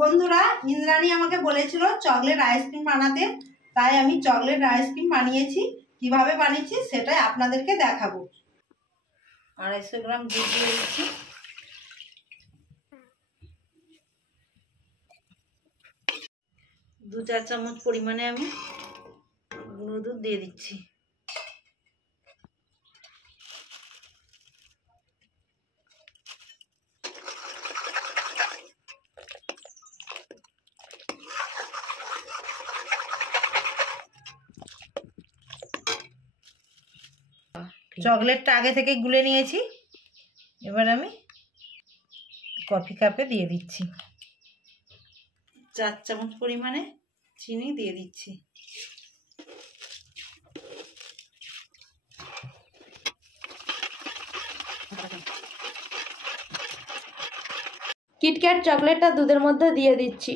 বন্ধুরা, ইন্দ্রাণী আমাকে বলেছিল চকলেট আইসক্রিম বানাতে, তাই আমি চকলেট আইসক্রিম বানিয়েছি। কিভাবে বানিয়েছি সেটাই আপনাদেরকে দেখাবো। 250 গ্রাম দুধ দিয়ে দিচ্ছি। দু চার চামচ পরিমাণে আমি গুঁড়ো দুধ দিয়ে দিচ্ছি। চকলেটটা আগে থেকে গুলে নিয়েছি। এবার আমি কফি কাপে দিয়ে দিচ্ছি। 4 চামচ পরিমাণে চিনি দিয়ে দিচ্ছি। কিটক্যাট চকলেটটা দুধের মধ্যে দিয়ে দিচ্ছি।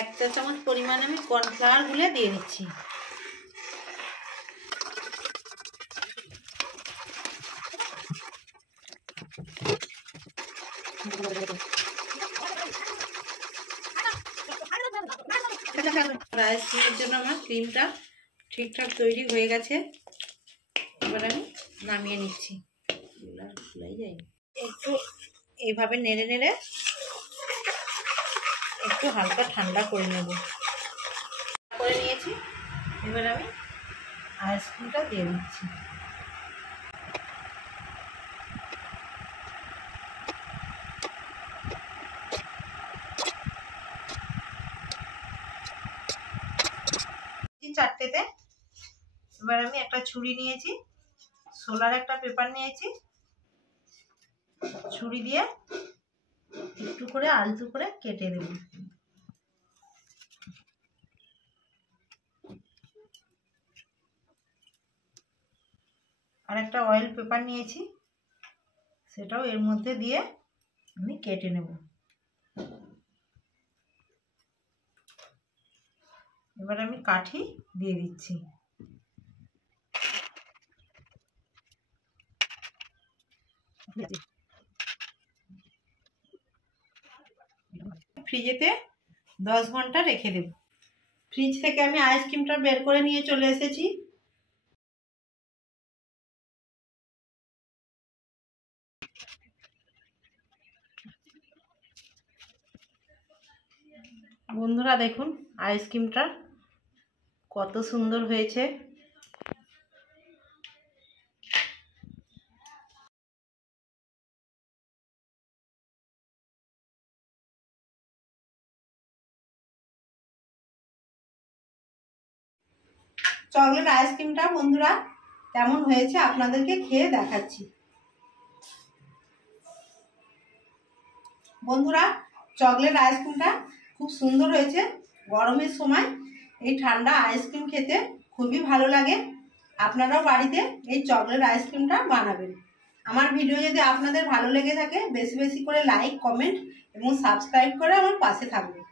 এক চা চামচ পরিমাণে আমি কর্নফ্লাওয়ার গুলে দিয়ে দিচ্ছি। আইসক্রিমের জন্য আমার ক্রিমটা ঠিকঠাক তৈরি হয়ে গেছে। এবার আমি নামিয়ে নিচ্ছি। একটু এইভাবে নেড়ে নেড়ে একটু হালকা ঠান্ডা করে নেব। করে নিয়েছি। এবার আমি আইসক্রিমটা দিয়ে দিচ্ছি। চারটেতে এবার আমি একটা ছুরি নিয়েছি, সোলার একটা পেপার নিয়েছি। ছুরি দিয়ে একটু করে আলতু করে কেটে দেব। আর একটা অয়েল পেপার নিয়েছি, সেটাও এর মধ্যে দিয়ে আমি কেটে নেব। এবার আমি কাঠি দিয়ে দিচ্ছি। ফ্রিজেতে 10 ঘন্টা রেখে দেব। ফ্রিজ থেকে আমি আইসক্রিমটা বের করে নিয়ে চলে এসেছি। বন্ধুরা দেখুন আইসক্রিমটা কত সুন্দর হয়েছে। চকলেট আইসক্রিমটা বন্ধুরা কেমন হয়েছে আপনাদেরকে খেয়ে দেখাচ্ছি। বন্ধুরা, চকলেট আইসক্রিমটা খুব সুন্দর হয়েছে। গরমের সময় এই ঠান্ডা আইসক্রিম খেতে খুবই ভালো লাগে। আপনারাও বাড়িতে এই চকলেট আইসক্রিমটা বানাবেন। আমার ভিডিও যদি আপনাদের ভালো লেগে থাকে বেশি বেশি করে লাইক, কমেন্ট এবং সাবস্ক্রাইব করে আমার পাশে থাকবেন।